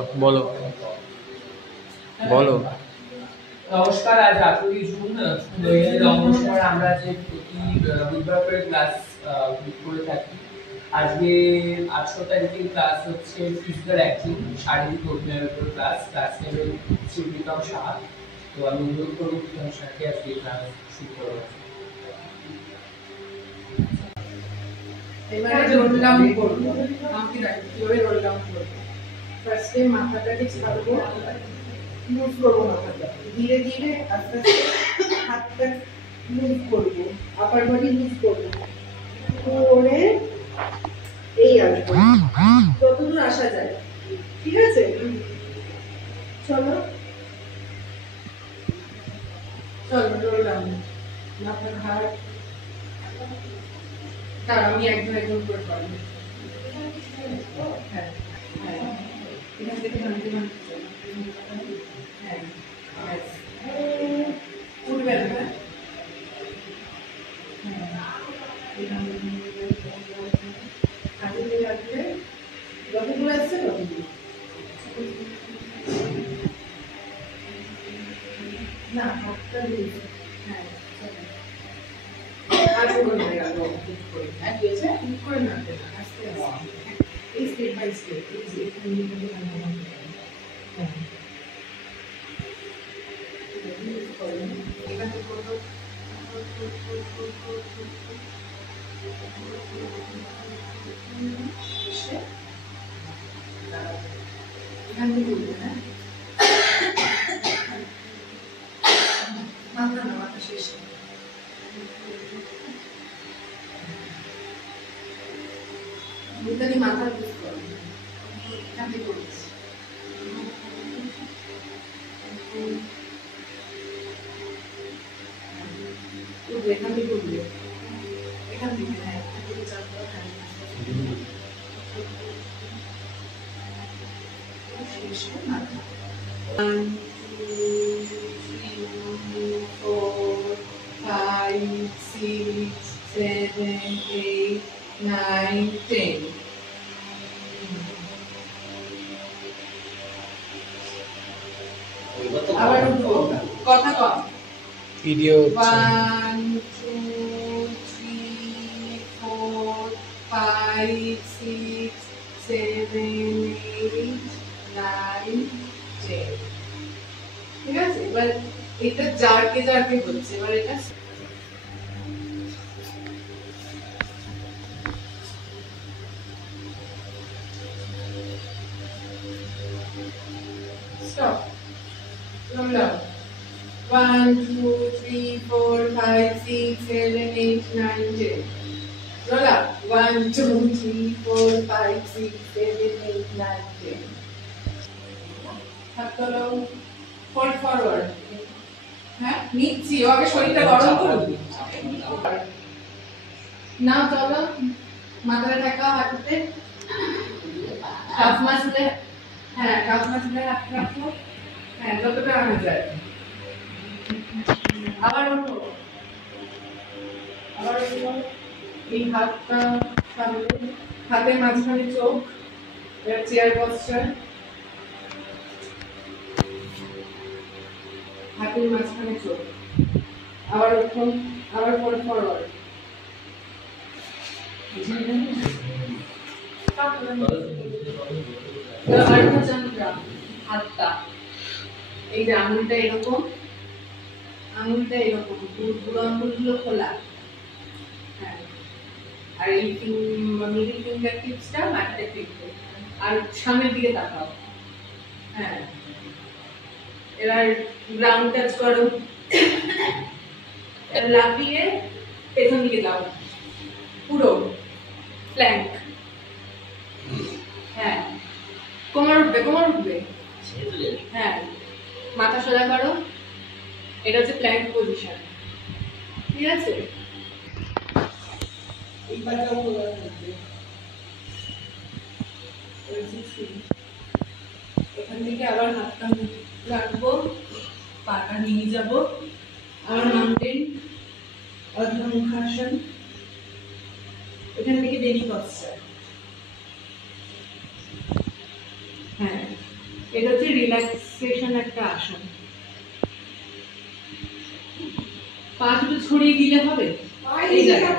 বলো বলো। নমস্কার, আজ 8ই জুন দৈনিক অঙ্গসমার আমরা যে প্রতি বুধবার করে ক্লাস করে থাকি। আজকে 18 তারিখের ক্লাস হচ্ছে ফিজিক্যাল অ্যাক্টিং, শারীরিক অভিনয়ের উপর ক্লাস নেবে শ্রীবিক্রম সাহা। তো আমি অনুরোধ করবো বিক্রম সাহাকে আজকে ক্লাস শুরু করবো। এবারে রোল ডাউন করবো। আমাকে রাখি কিভাবে রোল ডাউন করবো। ফার্স্টে মাথাটাকে ছাড়বো, মুভ করবো মাথাটা, ধীরে ধীরে আস্তে আস্তে হাতটা মুভ করবো, আপার বডি মুভ করবো করে এই আসবো যতদূর আসা যায়। ঠিক আছে, চলো চলো রোল ডাউন। মাথা ঘাট দাঁড়া, আমি একদম একদম করে পারবো। হ্যাঁ হ্যাঁ, এখান থেকে ভাঙতে ভাঙতে চলো। হ্যাঁ ব্যাস, উঠবে না। হ্যাঁ এখান থেকে হাতে দিয়ে রাখবে, যতদূর আসছে ততদূর। না হাতটা দিয়ে, হ্যাঁ আর করে রাখবো, ঠিক করে। হ্যাঁ ঠিক আছে, ঠিক করে নাড়বে না, আস্তে আস্তে, এই স্টেপ বাই স্টেপ। এই এখান থেকে ভাঙতে ভাঙতে হ্যাঁ এখান থেকে করবো। এখান থেকে উঠবে না, মাথা না, মাথা শেষ। মুখটাকে মাথা ইউজ করো, এখান থেকে করছি। এখান থেকে উঠবে, এখান থেকে, হ্যাঁ এখান থেকে চাপবে। হ্যাঁ শেষ মাথা। 1 2 3 4 5 6 7 8 9 10। আবার উঠবো, কথা কম। ভিডিও 1 2 3 4 5 6 7 8 9 10। ঠিক আছে, এবার এটা জারকে জারকে হচ্ছে। এবার এটা stop. Roll down. 1 2 3 4 5 6 7 8 9 10. Roll up. 1 2 3 4 5 6 7 8 9 10. হাত তোলো, ফোল্ড ফরওয়ার্ড। হ্যাঁ নিচ্ছি, আগে শরীরটা গরম করুন। না চলো, মাথাটা ঠেকাও হাঁটুতে, কাফ মাসলে, হ্যাঁ কাফ মাসলে হাত রাখো। হ্যাঁ যতটা আনা যায়। আবার ওঠো, আবার ওঠো। এই হাতটা সামনে, হাতের মাঝখানে চোখ। এবার চেয়ার পশ্চার, হাতের মাঝখানে চোখ। আবার ওঠো, আবার ফোল্ড ফরওয়ার্ড। হাতটা এই যে আঙুলটা এরকম, আঙুলটা এরকম, বুড়ো আঙুলগুলো খোলা। হ্যাঁ আর এই মিডল ফিঙ্গার টিপসটা মাটিতে ফেলবে, আর সামনের দিকে তাকাও। হ্যাঁ এবার গ্রাউন্ড টাচ করো, এবার লাফিয়ে পেছন দিকে যাও, পুরো প্ল্যাঙ্ক। হ্যাঁ কোমর উঠবে, কোমর উঠবে। হ্যাঁ মাথা সোজা করো, এটা হচ্ছে প্ল্যাঙ্ক পজিশন। ঠিক আছে, এই পাটাও খোলা থাকবে। এখান থেকে আবার হাতটা রাখবো, পাটা নিয়ে যাব, আবার মাউন্টেন, অর্ধমুখাসন। এখান থেকে বেলি পশ্চার। হ্যাঁ এটা হচ্ছে রিল্যাক্সেশন একটা আসন। পা দুটো ছড়িয়ে দিলে হবে। এই দেখো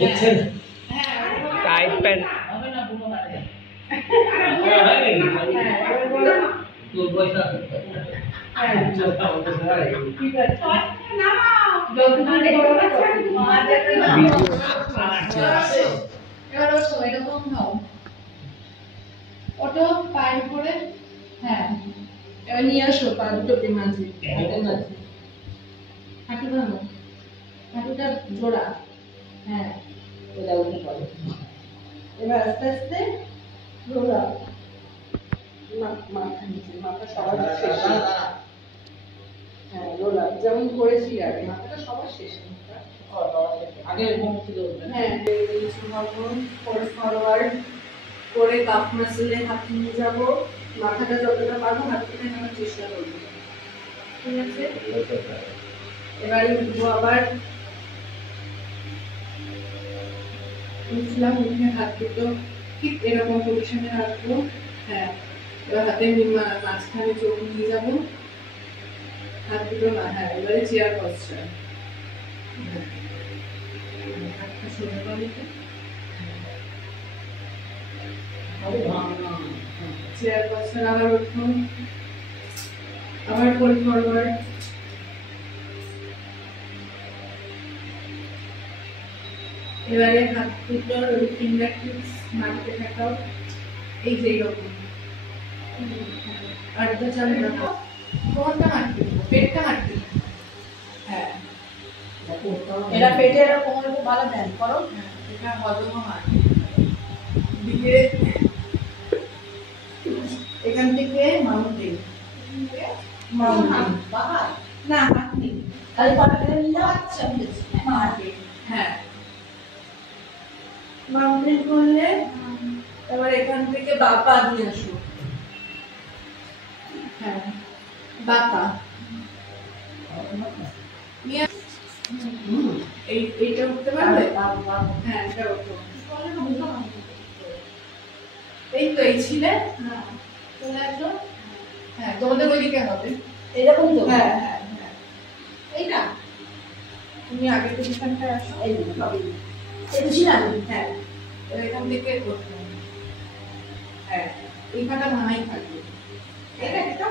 হচ্ছে না টাইট প্যান্ট হবে না বুনো মানে। ঠিক আছে এবার ওঠো, এরকম নাও, ওঠো পায়ের উপরে। হ্যাঁ এবার নিয়ে আসো পা দুটোকে মাঝে, হাতের মাঝে, হাঁটু ভাঙো, হাঁটুটা জোড়া। হ্যাঁ ওটা উঠে পড়ো। এবার আস্তে আস্তে রোলা, মাথা নিচে, মাথা সবার শেষে। হ্যাঁ রোলা যেমন করেছি আগে, মাথাটা সবার শেষে। আগে এরকম ছিল। হ্যাঁ ফরওয়ার্ড করে কাপ মাসলে হাত নিয়ে যাবো, মাথাটা যতটা পারবো হাত থেকে নেওয়ার চেষ্টা করবো। ঠিক আছে এবারে উঠবো, আবার উঠলাম, উঠে হাত দুটো ঠিক এরকম পজিশনে রাখবো। হ্যাঁ এবার হাতের মাঝখানে চোখ নিয়ে যাবো, হাত দুটো না। হ্যাঁ এবারে চেয়ার পশ্চার, হাতটা সোজা করে চেয়ার পশ্চার। আবার উঠবো, আবার ফুল ফরওয়ার্ড। এবারে হাত দুটো ফিঙ্গার টিপস মাটিতে ঠেকাও, এই যে এইরকম। আর তো চালে রাখো, কোনটা মাটি, পেটটা মাটি। হ্যাঁ এটা পেটে আর কোমরে খুব ভালো দেন করো। হ্যাঁ এটা হজম হয়। দিকে এখান থেকে মাউন্টেন, মাউন্টেন বাহার না হাত নেই, খালি পাটা কেটে নিলে আচ্ছা বুঝেছি। হ্যাঁ মাউন্টেন করলে এবার এখান থেকে বাপা নিয়ে আসো। হ্যাঁ বাপা নিয়ে এইটা উঠতে পারবে? হ্যাঁ এটা উঠো। এই তো এই ছিলে, চলে আসো। হ্যাঁ তোমাদের ওইদিকে হবে এরকম তো। হ্যাঁ হ্যাঁ হ্যাঁ এইটা তুমি আগে পজিশনটায় আসো। এই হবে এই ছিলাম। হ্যাঁ এখান থেকে করতে হবে। হ্যাঁ এই পাটা ভাঙাই থাকবে, এটা এটা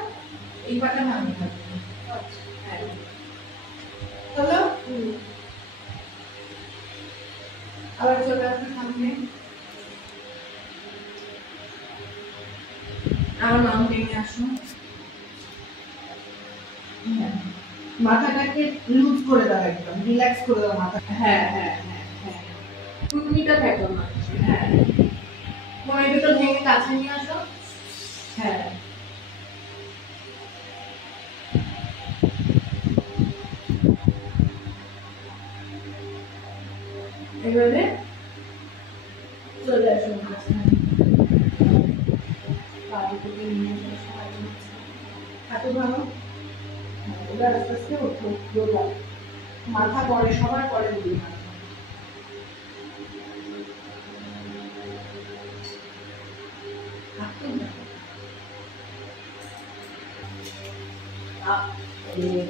এই পাটা ভাঙাই থাকবে। হ্যাঁ চলো আবার চলে আসো সামনে। আবার মাউন্টেনে আসো। মাথাটাকে লুজ করে দাও, একদম রিল্যাক্স করে দাও মাথা। হ্যাঁ হ্যাঁ হ্যাঁ হ্যাঁ টুটমিটা থাকো না। হ্যাঁ মনে দুটো ভেঙে কাছে নিয়ে আসো। হ্যাঁ এবারে চলে আসো মাঝখানে, বাড়িতে নিয়ে আসো, হাঁটু ভাঙো। এবার আস্তে আস্তে ওঠো, রোলা মাথা পরে, সবার পরে দিবি মাথা।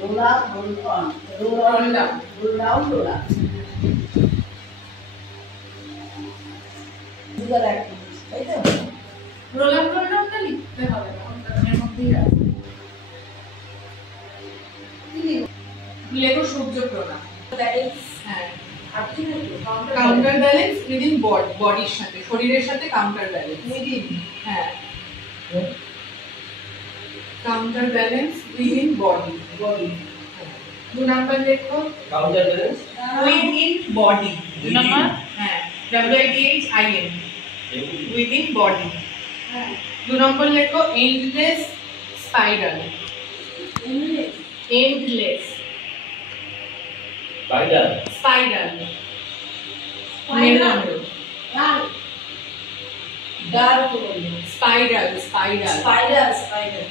রোলা রোলা রোলা রোলা দুটো রাখি তাই তো। রোলামটা লিখতে হবে না, ওটা এর মধ্যেই আছে। লেখো সূর্য প্রণাম। হ্যাঁ কাউন্টার ব্যালেন্স উইদিন বডির সাথে, শরীরের সাথে কাউন্টার ব্যালেন্স। হ্যাঁ counter balance within body. 2 number লেখো counter balance within body. 2 number হ্যাঁ WIDHIN উইদিন বডি। 2 নম্বর লেখো endless spiral. Endless spider spiral spiral spiral spider spider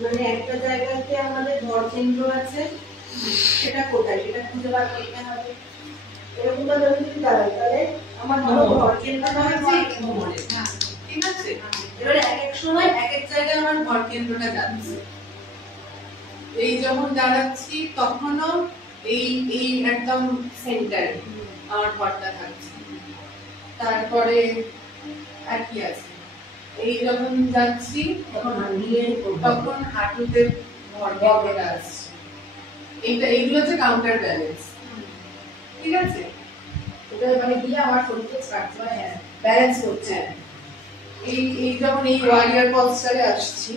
মানে একটা জায়গাতে আমাদের ধর কেন্দ্র আছে, সেটা কোথায় সেটা খুঁজে বার করতে হবে। এরকম ভাবে যদি দাঁড়াই তাহলে আমার ধর কেন্দ্রটা হচ্ছে কোমরে। ঠিক আছে? এবারে এক এক সময় এক এক জায়গায় আমার ভর কেন্দ্রটা যাচ্ছে। এই যখন দাঁড়াচ্ছি তখনও এই এই একদম সেন্টারে আমার ভরটা থাকছে। তারপরে আর কি আছে, এই যখন যাচ্ছি তখন হাঁটুতে ভর কেন্দ্রটা আসছে। এইগুলো হচ্ছে কাউন্টার ব্যালেন্স, ঠিক আছে? এটা মানে গিয়ে আমার শরীরকে ছাড়ছে, মানে ব্যালেন্স করছে। এই যখন এই ওয়ারিয়ার পশ্চারে আসছি,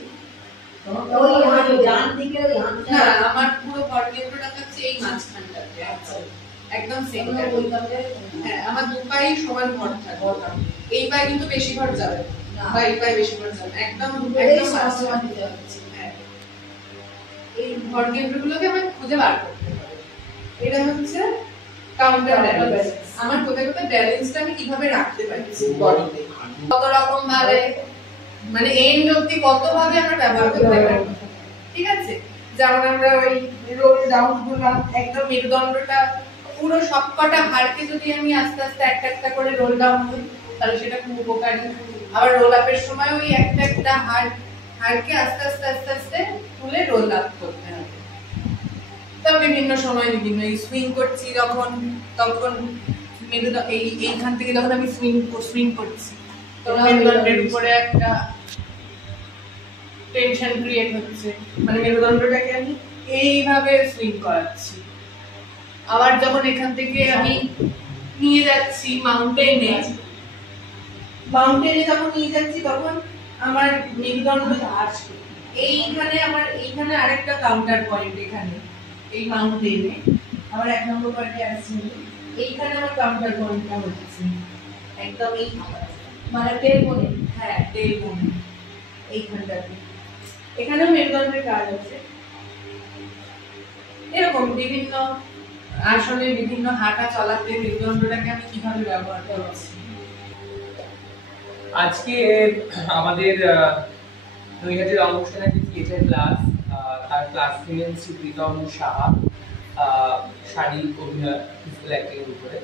ওই হাত ডান দিকে ওই হাতটা না আমার পুরো ভর কেন্দ্রটা থাকছে এই মাঝখানটাতে, একদম সেন্টার। হ্যাঁ, আমার দু পায়ে সমান ভর থাকবে, এই পায়ে কিন্তু বেশি ভর যাবে না, বা এই পায়ে বেশি ভর যাবে, একদম একদম মাঝখানে দিতে হচ্ছে। হ্যাঁ, এই ভর কেন্দ্রগুলোকে আমাকে খুঁজে বার করতে হবে। এটা হচ্ছে কাউন্টার ব্যালেন্স। আমার কোথায় কোথায় ব্যালেন্সটা আমি কিভাবে রাখতে পারছি বডিতে, কত রকম ভাবে, মানে এন্ড অবধি কত ভাবে আমরা ব্যবহার করতে পারি, ঠিক আছে? যেমন আমরা ওই রোল ডাউন করলাম, একদম মেরুদণ্ডটা পুরো সবকটা হাড়কে যদি আমি আস্তে আস্তে একটা একটা করে রোল ডাউন করি তাহলে সেটা খুব উপকারী। আবার রোল আপের সময় ওই একটা একটা হাড়কে আস্তে আস্তে আস্তে আস্তে তুলে রোল আপ করতে হবে। তো বিভিন্ন সময় বিভিন্ন, এই সুইং করছি যখন, তখন এইখান থেকে যখন আমি সুইং করছি তখন মেরুদণ্ডের উপরে একটা টেনশন ক্রিয়েট হচ্ছে, মানে মেরুদণ্ডটাকে আমি এইভাবে সুইং করাচ্ছি। আবার যখন এখান থেকে আমি নিয়ে যাচ্ছি মাউন্টেনে যখন নিয়ে যাচ্ছি তখন আমার মেরুদণ্ড আসবে এইখানে আরেকটা কাউন্টার পয়েন্ট, এখানে এই মাউন্টেনে আমার 1 নম্বর পয়েন্টে আসছে, এইখানে আমার কাউন্টার পয়েন্টটা হচ্ছে একদম এই মানে টেল বলে। হ্যাঁ, টেল বোন এইখানটাতে। এখানেও মেরুদণ্ডের কাজ আছে। এরকম বিভিন্ন আসলে বিভিন্ন হাঁটা চলাতে মেরুদণ্ডটাকে আমি কিভাবে ব্যবহার করছি। আজকে আমাদের নৈহাটির অঙ্গসেনা যে থিয়েটার ক্লাস, তার ক্লাস নিলেন শ্রী প্রীতম সাহা, শারীরিক অভিনয়, ফিজিক্যাল অ্যাক্টিং এর উপরে।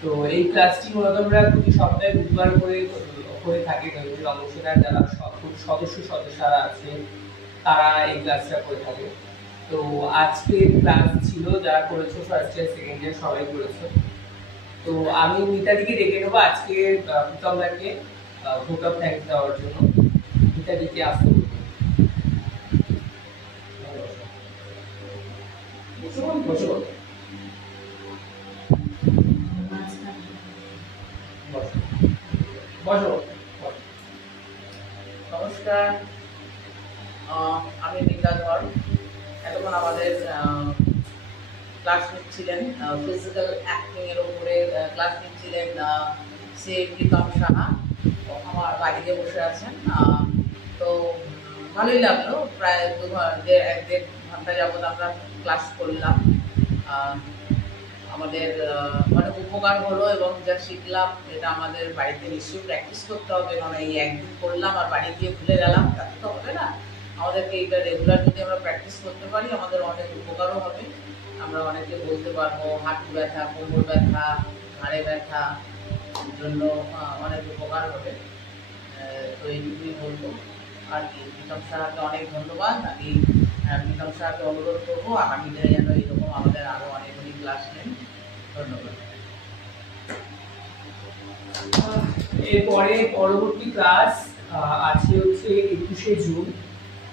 তো এই ক্লাসটি মূলত আমরা প্রতি সপ্তাহে বুধবার করে থাকি। নৈহাটির অঙ্গসেনার যারা সদস্যরা আছে তারা এই ক্লাসটা করে থাকে। তো আজকে ক্লাস ছিল, যারা করেছো ফার্স্ট ইয়ার সেকেন্ড ইয়ার সবাই করেছো। তো আমি মিতাদিকে ডেকে নেবো আজকে প্রীতমদাকে ভোট অফ থ্যাঙ্কস দেওয়ার জন্য। মিতাদিকে আসতে নমস্কার, আমি বিদ্যাধর। এতক্ষণ আমাদের ক্লাস নিচ্ছিলেন ফিজিক্যাল অ্যাক্টিং এর উপরে ক্লাস নিচ্ছিলেন শ্রী প্রীতম সাহা, আমার বাড়িতে বসে আছেন। তো ভালোই লাগলো, প্রায় 1.5 ঘন্টা যাবত আমরা ক্লাস করলাম। আমাদের অনেক উপকার হলো এবং যা শিখলাম এটা আমাদের বাড়িতে নিশ্চয়ই প্র্যাকটিস করতে হবে, কারণ এই একদিন করলাম আর বাড়ি গিয়ে ভুলে গেলাম তাতে তো হবে না। আমাদেরকে এটা রেগুলার যদি আমরা প্র্যাকটিস করতে পারি আমাদের অনেক উপকারও হবে। আমরা অনেকে বলতে পারবো হাঁটু ব্যথা, কোমর ব্যথা, ঘাড়ে ব্যথা জন্য অনেক উপকার হবে। তো এইটুকুই বলবো। আর কি প্রীতম সাহাকে অনেক ধন্যবাদ। আমি প্রীতম সাহাকে অনুরোধ করবো আগামী দিনে যেন এরকম আমাদের আরো অনেকগুলি ক্লাস নেন। ধন্যবাদ। এরপরে পরবর্তী ক্লাস আছে হচ্ছে 21শে জুন।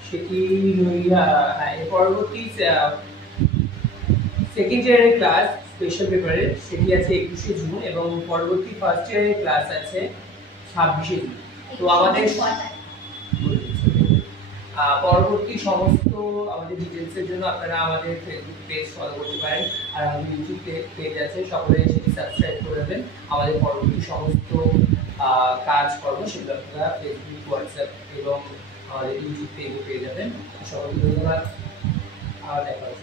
সেটি এর পরবর্তী সেকেন্ড ইয়ারের ক্লাস স্পেশাল পেপারের, সেটি আছে 21শে জুন এবং পরবর্তী ফার্স্ট ইয়ারের ক্লাস আছে 26শে জুন। তো আমাদের পরবর্তী সমস্ত আমাদের ডিটেলসের জন্য আপনারা আমাদের ফেসবুক পেজ ফলো করতে পারেন, আর আমাদের ইউটিউব পেজ আছে, সকলে সেটি সাবস্ক্রাইব করে দেবেন। আমাদের পরবর্তী সমস্ত কাজকর্ম সেগুলো আপনারা ফেসবুক, হোয়াটসঅ্যাপ এবং আমাদের ইউটিউব পেজে পেয়ে যাবেন। সকলকে ধন্যবাদ, আর দেখা হচ্ছে।